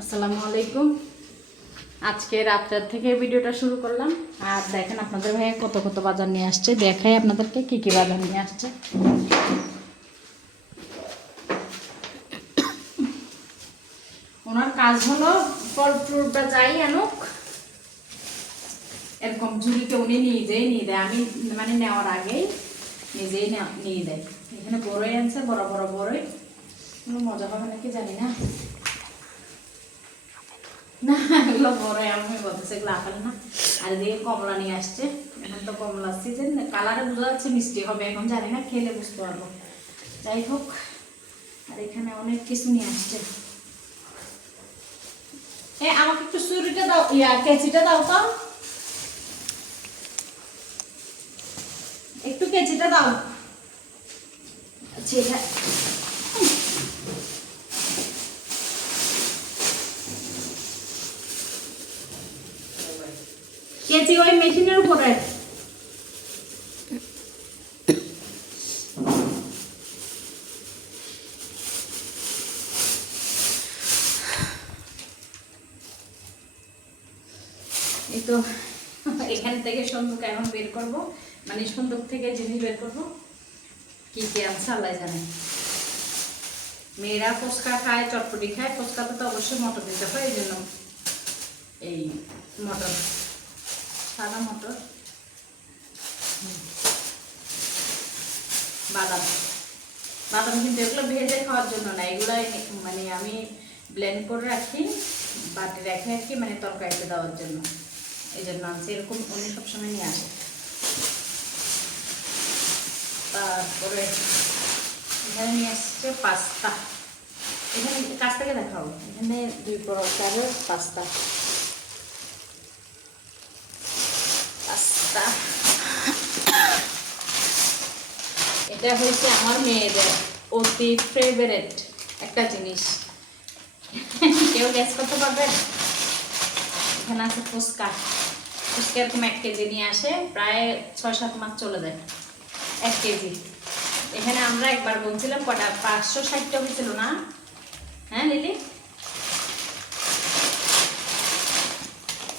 আসসালামু আলাইকুম। আজকে রাত্রের থেকে ভিডিওটা শুরু করলাম। আর দেখেন আপনাদের ভাইয়া কত কত বাজার নিয়ে আসছে, দেখাই আপনাদেরকে কি কি বাজার নিয়ে আসছে। ওনার কাজ হলো ফল ফ্রুটটা যাই আনুক এরকম ঝুড়িতে উনি নিজেই নিয়ে দেয়। আমি মানে নেওয়ার আগেই নিজেই নিয়ে দেয়। এখানে বড়ই আনছে, বড় বড় বড়ই। কোনো মজা হবে নাকি জানি না, না এগুলো বড় আমি বলতেছি, এগুলো আপেল না। আর এদিকে কমলা নিয়ে আসছে। এখন তো কমলা সিজন, কালারে বোঝা যাচ্ছে মিষ্টি হবে, এখন জানি না, খেলে বুঝতে পারবো। যাই হোক, আর এখানে অনেক কিছু নিয়ে আসছে। আমাকে একটু ছুরিটা দাও, কেচিটা দাও তো, একটু কেচিটা দাও। আচ্ছা এটা কেচি ওই মেশিনের উপরে। এই তো এখান থেকে সন্দুক এখন বের করব, মানে সন্দুক থেকে জিনিস বের করব। কি কি আছে আল্লাহ জানে। মেয়েরা ফুচকা খায়, চটপটি খায়। ফুচকাতে তো অবশ্যই মটর দিতে হয়, এই জন্য এই মটর, সাদা মটর, বাদাম। বাদাম কিন্তু এগুলো ভেজে খাওয়ার জন্য না, এগুলো মানে আমি ব্লেন্ড করে রাখি, বাটি রেখে আর কি, মানে তরকারিতে দেওয়ার জন্য। এই জন্য আনছি, এরকম উনি সবসময় নিয়ে আসে। তারপরে এখানে নিয়ে আসছে পাস্তা। এখানে কাছ থেকে দেখাও, এখানে 2 প্রকারের পাস্তা। পাস্তা এটা হয়েছে আমার মেয়েদের অতি ফেভারিট একটা জিনিস। কেউ গ্যাস করতে পারবেন? এখানে আছে ফুচকা। ফুচকা এরকম 1 কেজি নিয়ে আসে, প্রায় 6-7 মাস চলে যায় 1 কেজি। এখানে আমরা একবার বলছিলাম কটা, 560টা হয়েছিল না? হ্যাঁ লিলি,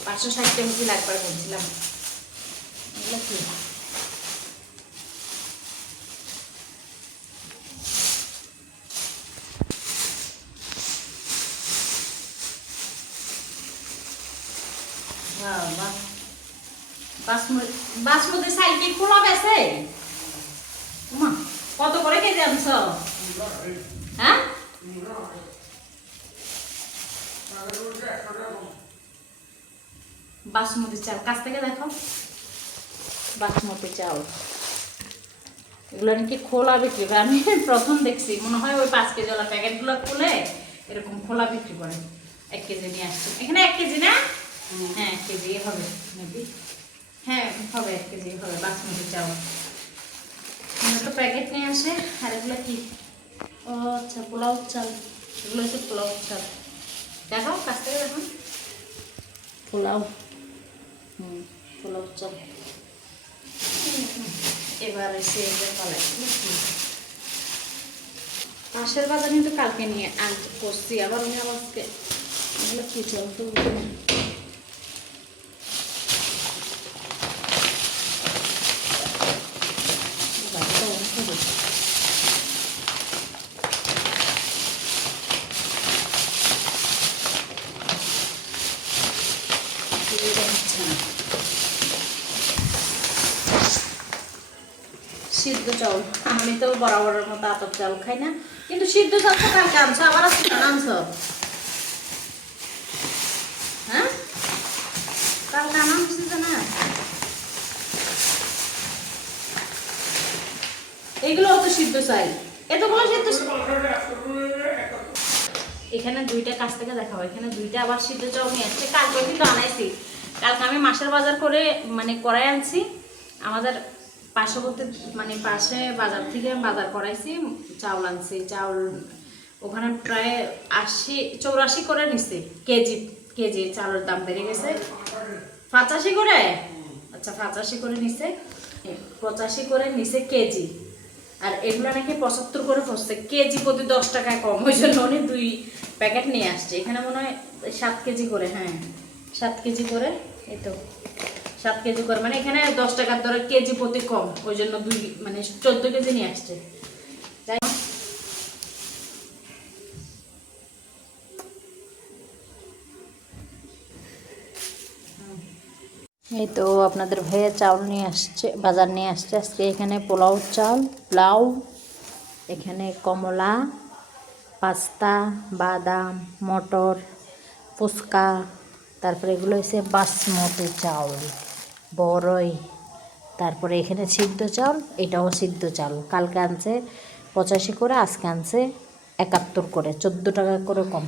560টা হয়েছিল একবার বলছিলাম। এগুলো কি? বাসমতি চাল কি খোলা বেছে? কত করে কেজি আনছ? হ্যাঁ, বাসমতি চাল কাছ থেকে দেখো। বাসমতি চাল এগুলো নাকি খোলা বিক্রি করে। আমি প্রথম দেখছি, মনে হয় ওই 5 কেজি ওলা প্যাকেটগুলো খুলে এরকম খোলা বিক্রি করে। 1 কেজি নিয়ে আসছে। এখানে 1 কেজি না? হ্যাঁ 1 কেজি হবে মেবি। হ্যাঁ হবে, 1 কেজি হবে বাসমতি চাল। তো প্যাকেট নিয়ে আসে। আর এগুলো কি? ও আচ্ছা, পোলাও চাল। এগুলো হচ্ছে পোলাও চাল। দেখো কাছ থেকে দেখো, পোলাও, পোলাও চাল। এবার এসে এদের পালাই পাশের বাজার কিন্তু কালকে নিয়ে আনতে করছি, আবার আমি আজকে এগুলো কি চলতে সিদ্ধ চাউল। আমি তো বরাবরের মতো আতপ চাল খাই না, কিন্তু সিদ্ধ চাল তো কালকে আনছো, আবার আজকে আনছো? হ্যাঁ কালকে আনছি তো না। এগুলো তো সিদ্ধ চাল, এতগুলো সিদ্ধ। এখানে 2টা কাছ থেকে দেখাবো। এখানে 2টা আবার সিদ্ধ চাউল নিয়ে আসছে। কালকে কিন্তু আনাইছি, কালকে আমি মাসের বাজার করে মানে করাই আনছি। আমাদের পার্শ্ববর্তী মানে পাশে বাজার থেকে বাজার করাইছি, চাউল আনছি। চাউল ওখানে প্রায় 80-84 করে নিচ্ছে কেজি। কেজি চাউলের দাম বেড়ে গেছে। 85 করে? আচ্ছা 85 করে নিচ্ছে, 85 করে নিচ্ছে কেজি। আর এগুলো নাকি 75 করে পড়ছে কেজি, প্রতি 10 টাকায় কম। ওই জন্য উনি প্যাকেট নিয়ে আসছে, এখানে মনে হয় 7 কেজি করে, হ্যাঁ 7 কেজি করে, এই তো 7 কেজি করে, মানে এখানে 10 টাকার দরে কেজি প্রতি কম, ওই জন্য 2 মানে 14 কেজি নিয়ে আসছে। এই তো আপনাদের ভাইয়া চাউল নিয়ে আসছে, বাজার নিয়ে আসছে আজকে। এখানে পোলাও চাল, পোলাও, এখানে কমলা, পাস্তা, বাদাম, মটর, ফুচকা, তারপরে এগুলো হচ্ছে বাসমতি চাউল, বড়ই, তারপরে এখানে সিদ্ধ চাউল, এটাও সিদ্ধ চাউল। কালকে আনছে 85 করে, আজকে আনছে 71 করে, 14 টাকা করে কম।